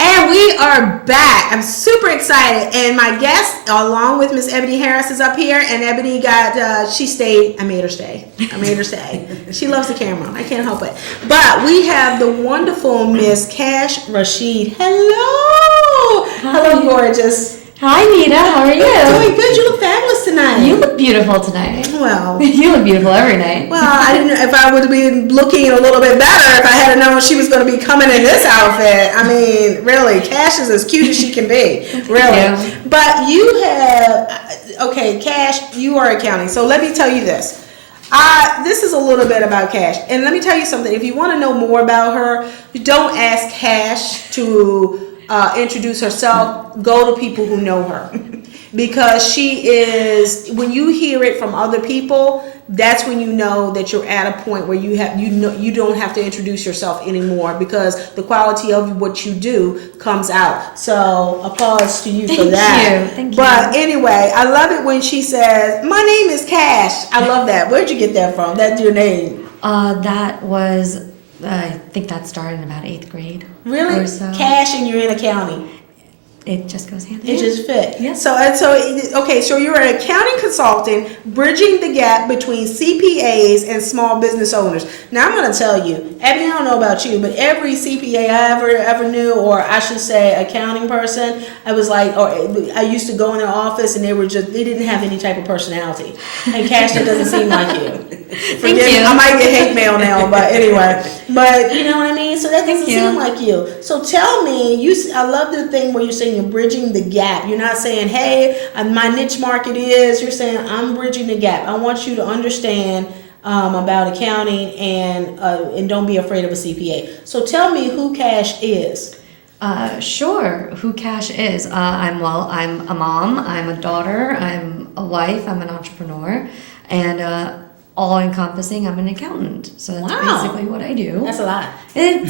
And we are back. I'm super excited. And my guest, along with Miss Ebony Harris, is up here. And Ebony she stayed. I made her stay. She loves the camera. I can't help it. But we have the wonderful Miss Kash Rashid. Hello. Hello, gorgeous. Hi, Nita. How are you? Doing good. You look fabulous tonight. You look beautiful tonight. Well, you look beautiful every night. Well, I didn't know if I would be looking a little bit better if I had known she was going to be coming in this outfit. I mean, really, Kash is as cute as she can be. Really. But you have, okay, Kash, you are accounting. So let me tell you this. This is a little bit about Kash. And let me tell you something. If you want to know more about her, don't ask Kash to introduce herself. Go to people who know her. Because she is, when you hear it from other people, that's when you know that you're at a point where you don't have to introduce yourself anymore, because the quality of what you do comes out. So applause to you for that. Thank you. But anyway, I love it when she says, "My name is Kash." I love that. Where'd you get that from? That's your name. That was, I think that started in about 8th grade. Really? Or so. Kash, and you're in accounting. It just goes hand in hand. It just fit. Yeah. So okay, so you're an accounting consultant bridging the gap between CPAs and small business owners. Now I'm going to tell you, Ebony, I don't know about you, but every CPA I ever knew, or I should say accounting person, I was like, or I used to go in their office and they didn't have any type of personality. And Kash, that doesn't seem like you. Thank you. I might get hate mail now, but anyway. But you know what I mean? So that doesn't seem like you. So tell me, I love the thing where you're saying you're bridging the gap. You're not saying, hey, my niche market is. You're saying, I'm bridging the gap. I want you to understand about accounting and don't be afraid of a CPA. So tell me who Kash is. Sure. Who Kash is? I'm a mom. I'm a daughter. I'm a wife. I'm an entrepreneur. And all encompassing, I'm an accountant. So that's basically what I do. That's a lot. I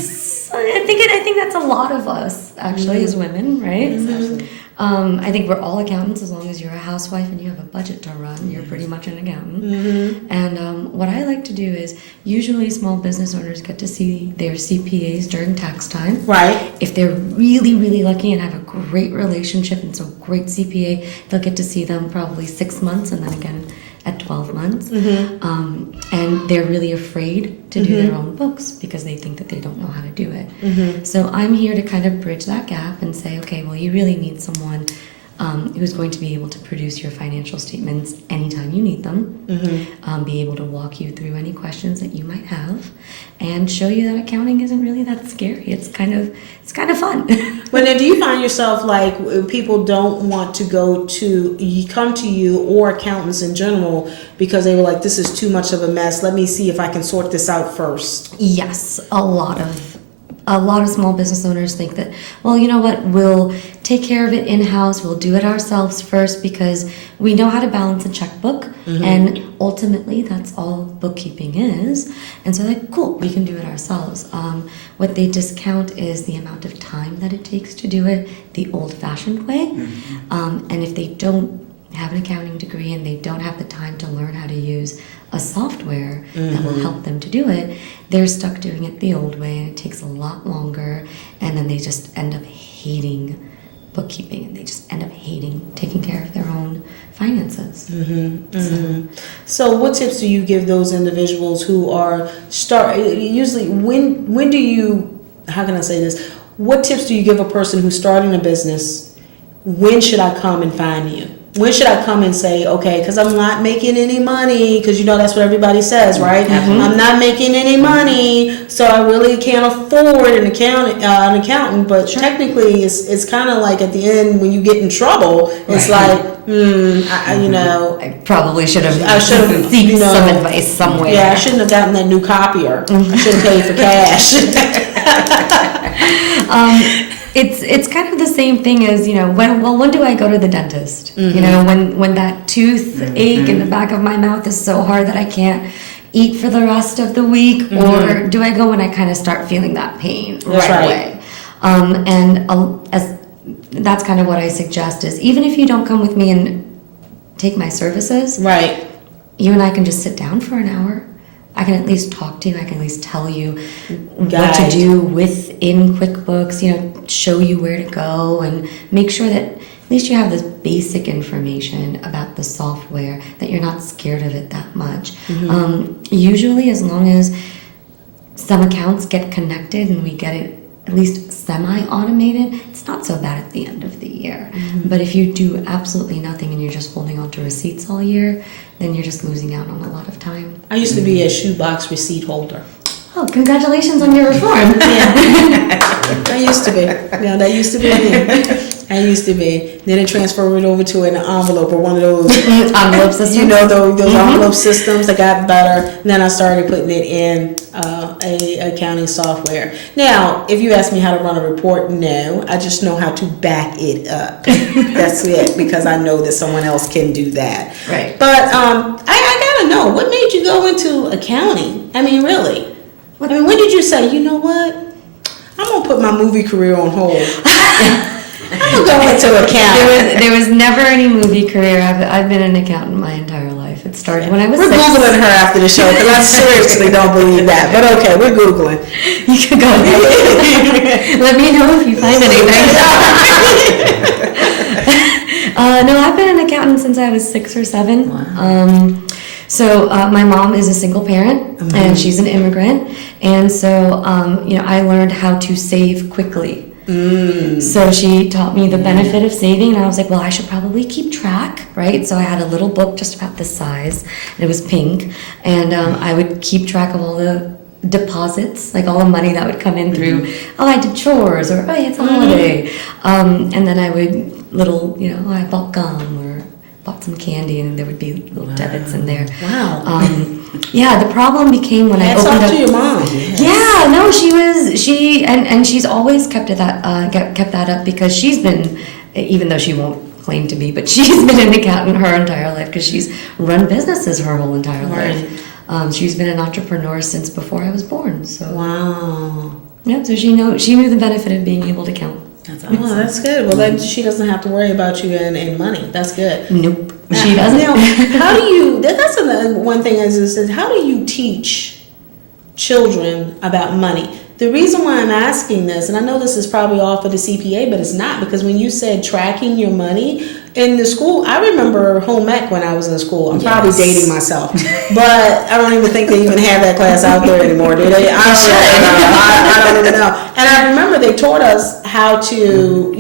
think that's a lot of us actually as women, right? Mm-hmm. I think we're all accountants as long as you're a housewife and you have a budget to run. You're pretty much an accountant. Mm-hmm. And what I like to do is usually small business owners get to see their CPAs during tax time. Right. If they're really, really lucky and have a great relationship and so great CPA, they'll get to see them probably 6 months and then again at 12 months. Mm-hmm. And they're really afraid to do their own books because they think that they don't know how to do it. Mm-hmm. So I'm here to kind of bridge that gap and say, okay, well, you really need someone who's going to be able to produce your financial statements anytime you need them, be able to walk you through any questions that you might have, and show you that accounting isn't really that scary. It's kind of fun. But now, do you find yourself like people don't want to come to you or accountants in general because they were like, this is too much of a mess. Let me see if I can sort this out first. Yes, a lot of small business owners think that, well, you know what, we'll take care of it in-house, we'll do it ourselves first because we know how to balance a checkbook, and ultimately that's all bookkeeping is. And so like, cool, we can do it ourselves. What they discount is the amount of time that it takes to do it the old-fashioned way. And if they don't have an accounting degree and they don't have the time to learn how to use a software that will help them to do it, they're stuck doing it the old way, and it takes a lot longer, and then they just end up hating bookkeeping, and they just end up hating taking care of their own finances. So what tips do you give those individuals who are usually when do you, how can I say this, what tips do you give a person who's starting a business? When should I come and find you? When should I come and say, okay, because I'm not making any money, because you know that's what everybody says, right? I'm not making any money, so I really can't afford an accountant. But technically, it's kind of like at the end when you get in trouble, it's like, I probably should have. I should have seeked some advice somewhere. Yeah, I shouldn't have gotten that new copier. I should have paid for cash. It's kind of the same thing as, when do I go to the dentist? When that toothache in the back of my mouth is so hard that I can't eat for the rest of the week, or do I go when I kind of start feeling that pain right away? That's kind of what I suggest is, even if you don't come with me and take my services, right, you and I can just sit down for an hour. I can at least talk to you. I can at least tell you what Guide. to do within QuickBooks, show you where to go and make sure that at least you have this basic information about the software, that you're not scared of it that much. Usually, as long as some accounts get connected and we get it at least semi-automated, it's not so bad at the end of the year. But if you do absolutely nothing and you're just holding on to receipts all year, then you're just losing out on a lot of time. I used to be a shoebox receipt holder. Oh, congratulations on your reform. I used to be. Yeah, that used to be me. I used to be. Then it transferred it over to an envelope or one of those Envelope systems. those envelope systems that got better. And then I started putting it in a accounting software. Now, if you ask me how to run a report, no. I just know how to back it up. That's it, because I know that someone else can do that. Right. But I gotta know, what made you go into accounting? I mean, really? I mean, when did you say, you know what? I'm gonna put my movie career on hold. I'm gonna go into accounting. There was never any movie career. I've been an accountant my entire life. It started when I was We're 6. Googling her after the show, because I seriously don't believe that. But okay, we're Googling. You can go ahead. Let me know if you find anything. No, I've been an accountant since I was 6 or 7. Wow. So my mom is a single parent, and she's an immigrant, and so I learned how to save quickly. So she taught me the benefit of saving, and I was like, well, I should probably keep track, right? So I had a little book just about this size, and it was pink, and I would keep track of all the deposits, like all the money that would come in through, I did chores, or it's a holiday, and then I would I bought gum or bought some candy, and there would be little debits in there. Wow. The problem became when I opened up. to your mom. Yes. Yeah, no, and she's always kept that up, because she's been, even though she won't claim to be, but she's been an accountant her entire life, because she's run businesses her whole entire life. She's been an entrepreneur since before I was born. So Wow. yeah, so she knew the benefit of being able to count. That's good. Well, then she doesn't have to worry about you and money. That's good. Nope, she doesn't. Now, how do you? That's another one thing. Is how do you teach children about money? The reason why I'm asking this, and I know this is probably all for the CPA, but it's not, because when you said tracking your money in the school, I remember home ec when I was in school. I'm probably dating myself, but I don't even think they even have that class out there anymore, do they? I don't even know. And I remember they taught us how to,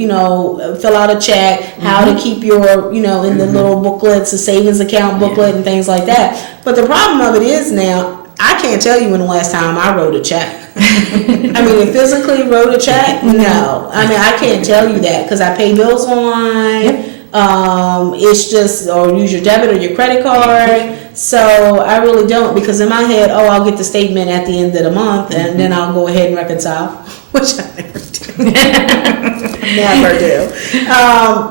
fill out a check, how to keep your, in the little booklets, the savings account booklet and things like that. But the problem of it is now, I can't tell you when the last time I wrote a check. I mean, physically wrote a check? No. I mean, I can't tell you that, because I pay bills online. It's just, or use your debit or your credit card. So I really don't, because in my head, I'll get the statement at the end of the month, and then I'll go ahead and reconcile, which I never do. Never do.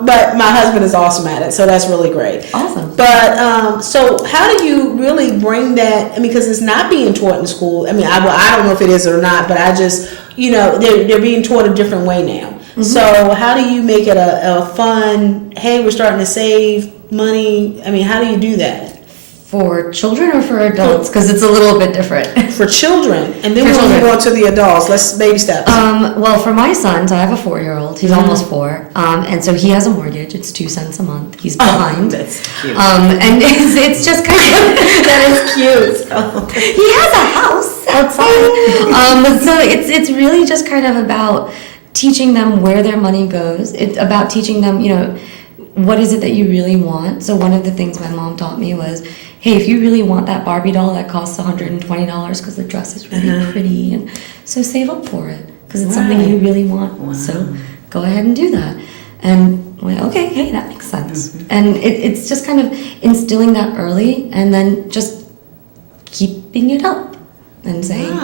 But my husband is awesome at it, so that's really great. Awesome. But so how do you really bring that? I mean, because it's not being taught in school. I mean, I don't know if it is or not, but I just, they're being taught a different way now. So how do you make it a fun, hey, we're starting to save money? I mean, how do you do that? For children or for adults? Because it's a little bit different. For children, and then we'll move on to the adults. Let's baby steps. Well, for my son, so I have a 4-year-old. He's almost 4, and so he has a mortgage. It's 2 cents a month. He's behind. That's cute. And it's just kind of That is cute. he has a house outside. So it's really just kind of about teaching them where their money goes. It's about teaching them, what is it that you really want. So one of the things my mom taught me was, hey, if you really want that Barbie doll that costs $120 because the dress is really pretty, and so save up for it, because it's something you really want. Wow. So go ahead and do that. And I'm like, okay, hey, that makes sense. And it's just kind of instilling that early, and then just keeping it up and saying,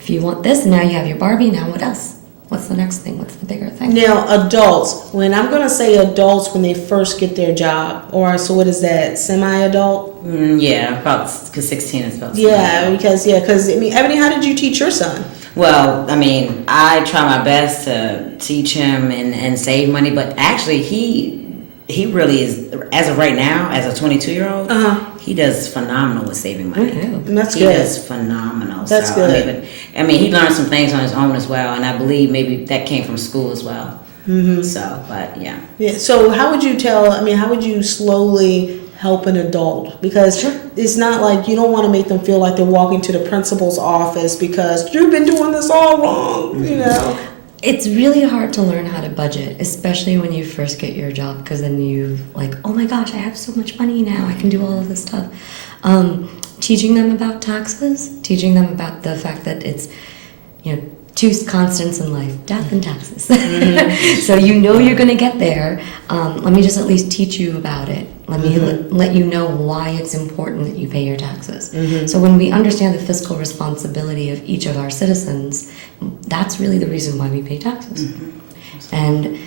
if you want this, now you have your Barbie, now what else? What's the next thing? What's the bigger thing? Now, adults, when I'm going to say adults when they first get their job, or so what is that, semi-adult? About, because 16 is about. Because I mean, Ebony, how did you teach your son? Well, I mean, I try my best to teach him and save money, but actually he really is, as of right now, as a 22-year-old, he does phenomenal with saving money. That's He good. does phenomenal. That's so, good. I mean, he learned some things on his own as well, and I believe maybe that came from school as well. So, but yeah. Yeah. So how would you how would you slowly help an adult? Because it's not like, you don't want to make them feel like they're walking to the principal's office because you've been doing this all wrong, you know? It's really hard to learn how to budget, especially when you first get your job, because then you like, oh my gosh, I have so much money now, I can do all of this stuff. Teaching them about taxes, teaching them about the fact that it's, two constants in life, death and taxes. So you're going to get there. Let me just at least teach you about it. Let me let you know why it's important that you pay your taxes. So when we understand the fiscal responsibility of each of our citizens, that's really the reason why we pay taxes. And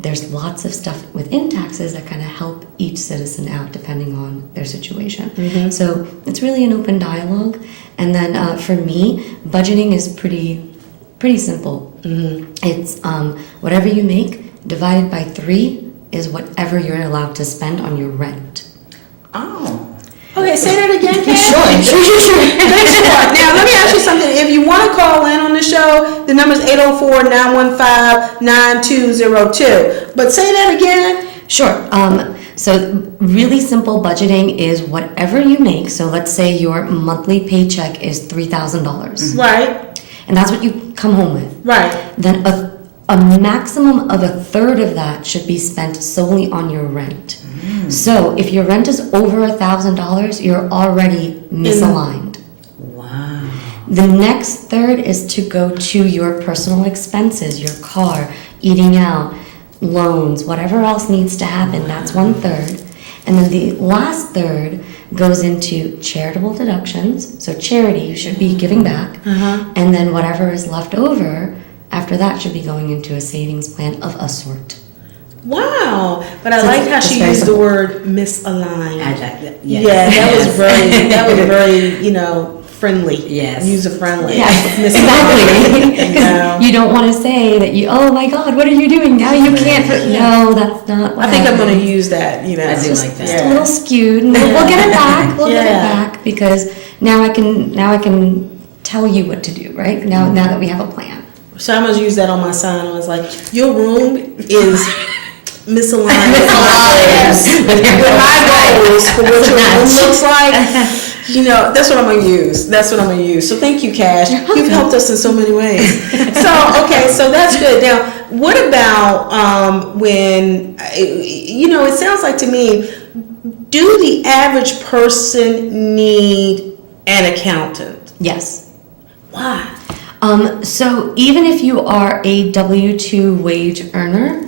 there's lots of stuff within taxes that kind of help each citizen out depending on their situation. So it's really an open dialogue. And then for me, budgeting is pretty simple. It's whatever you make divided by 3 is whatever you're allowed to spend on your rent. Oh. Okay, say that again, Kash. Sure. Now, let me ask you something. If you want to call in on the show, the number is 804-915-9202. But say that again. Sure. So really simple budgeting is whatever you make. So let's say your monthly paycheck is $3,000. Right. And that's what you come home with. Right. Then a maximum of 1/3 of that should be spent solely on your rent. So if your rent is over $1,000, you're already misaligned. Wow. The next third is to go to your personal expenses, your car, eating out, loans, whatever else needs to happen. That's 1/3. And then the last third goes into charitable deductions. So charity, you should be giving back. And then whatever is left over after that should be going into a savings plan of a sort. Wow. But I So like how it's she very used the simple. word misaligned. Yes. Yeah, that was very, friendly. Yes. User friendly. Yes, Misaligned. exactly. You don't want to say that oh my God, what are you doing? Now you can't. No, that's not what I think I'm going happened. to use that, I do like that. It's a little skewed. And we'll get it back. We'll get it Yeah. back because now I can tell you what to do, right? Now that we have a plan. So I'm going to use that on my sign. I was like, your room is misaligned with my goals for what your room looks like. That's what I'm going to use. So thank you, Kash. You've helped us in so many ways. So that's good. Now, what about when, it sounds like to me, do the average person need an accountant? Yes. Why? So even if you are a W-2 wage earner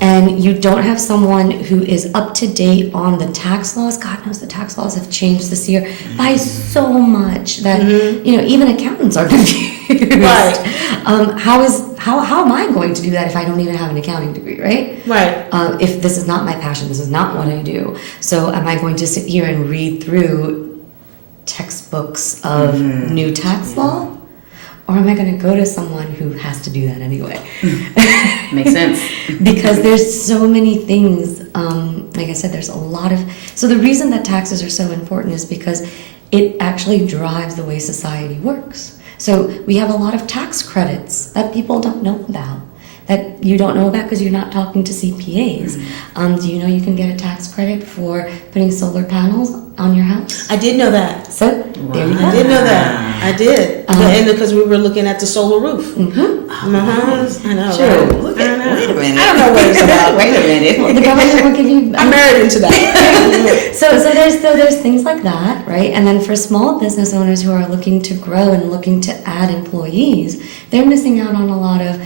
and you don't have someone who is up to date on the tax laws, God knows the tax laws have changed this year by so much that even accountants are confused. Right. How am I going to do that if I don't even have an accounting degree, right? Right. If this is not my passion, this is not what I do. So am I going to sit here and read through textbooks of new tax law? Or am I going to go to someone who has to do that anyway? Makes sense. Because there's so many things. Like I said, there's a lot of. So the reason that taxes are so important is because it actually drives the way society works. So we have a lot of tax credits that people don't know about. That you don't know about because you're not talking to CPAs. Do you know you can get a tax credit for putting solar panels on your house? I did know that. So there you go. I did know that. I did. And because we were looking at the solar roof. Mm-hmm. I know. Sure. Right? Wait a minute. I don't know what it's about. Wait a minute. The government will give you. I'm married into that. So there's things like that, right? And then for small business owners who are looking to grow and looking to add employees, they're missing out on a lot of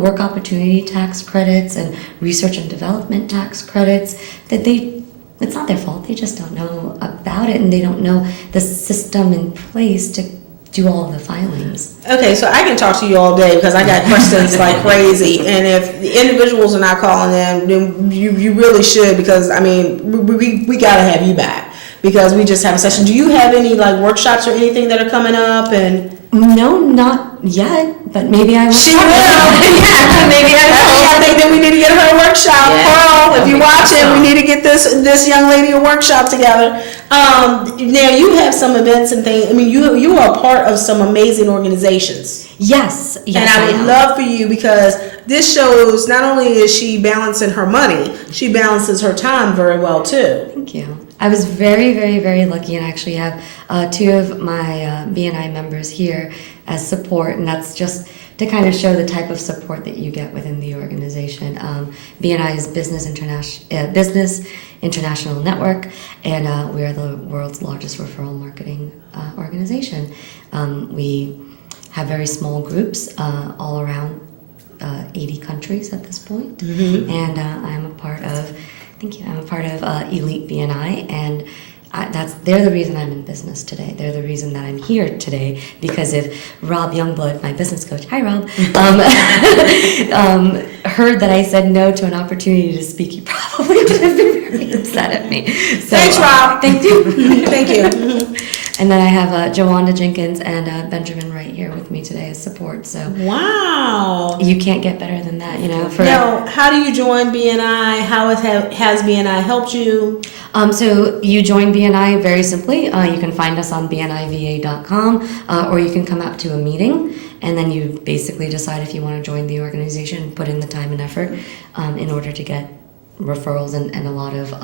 work opportunity tax credits and research and development tax credits that it's not their fault. They just don't know about it, and they don't know the system in place to do all of the filings. Okay, so I can talk to you all day because I got questions like crazy. And if the individuals are not calling in, then you really should, because we got to have you back. because we just have a session. Do you have any like workshops or anything that are coming up? And No, not yet, but maybe I will. she will. Yeah, maybe I think that we need to get her a workshop. Yeah, Pearl, if that'd you be watch it, awesome. we need to get this young lady a workshop together. Now you have some events and things. I mean, you are a part of some amazing organizations. Yes, And I would am. love for you, because this shows not only is she balancing her money, she balances her time very well too. Thank you. I was very, very, very lucky, and I actually have two of my BNI members here as support, and that's just to kind of show the type of support that you get within the organization. BNI is Business International Network, and we are the world's largest referral marketing organization. We have very small groups all around 80 countries at this point. And I'm a part of, thank you, I'm a part of Elite BNI, and they're the reason I'm in business today. They're the reason that I'm here today, because if Rob Youngblood, my business coach, hi Rob, heard that I said no to an opportunity to speak, he probably would have been very upset at me. So, Thanks, Rob. Thank you. Thank you. And then I have Joanna Jenkins and Benjamin right here with me today as support. So Wow. you can't get better than that, you know. Now, how do you join BNI? How has BNI helped you? So you join BNI very simply. You can find us on bniva.com, or you can come out to a meeting, and then you basically decide if you want to join the organization, put in the time and effort in order to get referrals and a lot of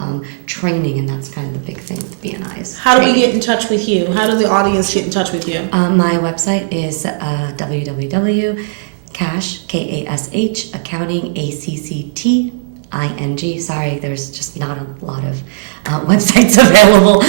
training, and that's kind of the big thing with BNI's. How do we get in touch with you? How does the audience get in touch with you? My website is www.kash, K-A-S-H, accounting, ACCTING. Sorry, there's just not a lot of websites available.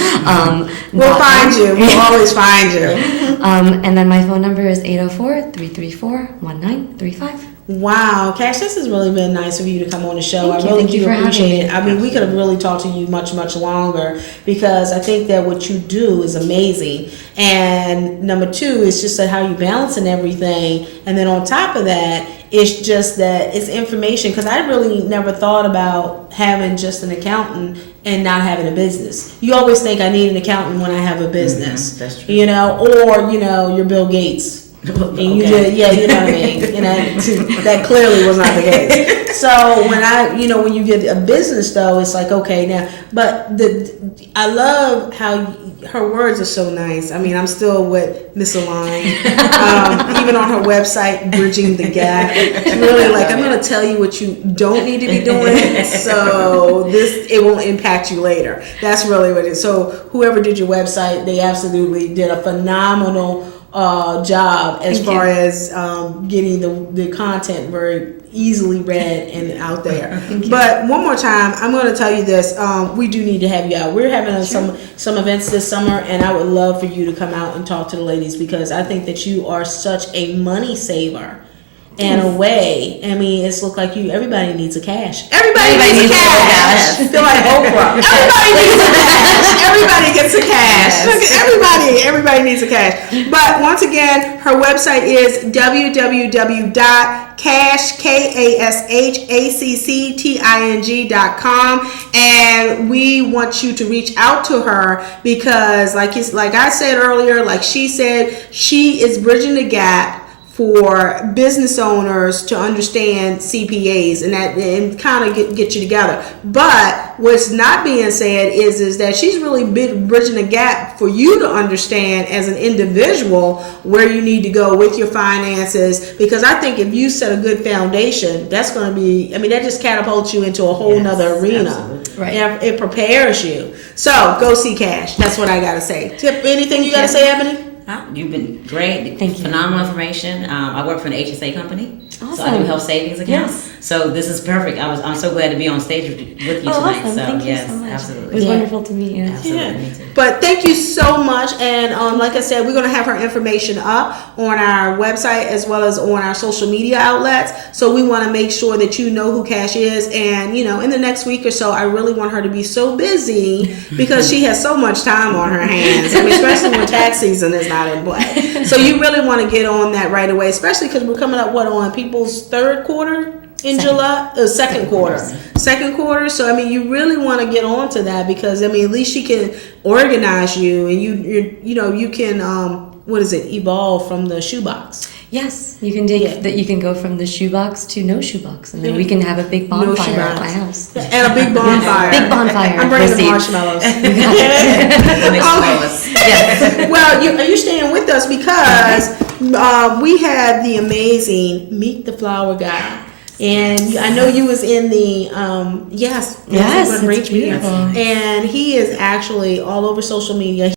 We'll find you. We'll always find you. And then my phone number is 804-334-1935. Wow, Kash, this has really been nice of you to come on the show. Thank you. I really Thank you do for having appreciate me. it. I mean, we could have really talked to you much, much longer, because I think that what you do is amazing. And number two is just that how you balance and everything. And then on top of that, it's just that it's information, because I really never thought about having just an accountant and not having a business. You always think I need an accountant when I have a business. That's true. You know, or, you know, you're Bill Gates. And you did, yeah, you know what I mean. And that clearly was not the case. So when when you get a business though, it's like, okay, now, but I love how her words are so nice. I mean, I'm still with misaligned. Even on her website, Bridging the Gap. It's really like, I'm going to tell you what you don't need to be doing, so it won't impact you later. That's really what it is. So whoever did your website, they absolutely did a phenomenal job as far as getting the content very easily read and out there. But one more time, I'm going to tell you this: we do need to have you out. We're having some events this summer, and I would love for you to come out and talk to the ladies, because I think that you are such a money saver. In a way, I mean, it's look like everybody needs a cash. Everybody needs a cash. Feel like Oprah. Everybody needs a cash. Everybody gets a cash. Everybody needs a cash. But once again, her website is www.kashacting.com, and we want you to reach out to her, because like I said earlier, like she said, she is bridging the gap for business owners to understand CPAs and kind of get you together. But what's not being said is that she's really bridging the gap for you to understand as an individual where you need to go with your finances. Because I think if you set a good foundation, that's going to be, I mean, that just catapults you into a whole nother arena. Absolutely. Right. And it prepares you. So go see Kash. That's what I got to say. Tip, anything you got to say, Ebony? You've been great. Thank you. Phenomenal information. I work for an HSA company, so I Awesome. do health savings accounts. Yes. So this is perfect. I'm so glad to be on stage with you tonight. Awesome. So Thank yes, you so much. absolutely. It was wonderful to meet you. Absolutely. Me too. But thank you so much. And like I said, we're going to have her information up on our website as well as on our social media outlets. So we want to make sure that you know who Kash is. And, in the next week or so, I really want her to be so busy because she has so much time on her hands. I mean, especially when tax season is not in play. So you really want to get on that right away, especially because we're coming up, on people's third quarter? in Second. July? Second quarter. Second quarter. So I mean, you really want to get onto that because I mean, at least she can organize you, and you can what is it? Evolve from the shoebox. Yes, you can take that. You can go from the shoebox to no shoebox, and then we can have a big bonfire at my house. And a big bonfire. Big bonfire. I'm bringing the Proceed. marshmallows. Yes. Well, you're staying with us because we had the amazing Meet the Flower Guy. And I know you was in the Yes, it's Rach meeting. beautiful. And he is actually all over social media.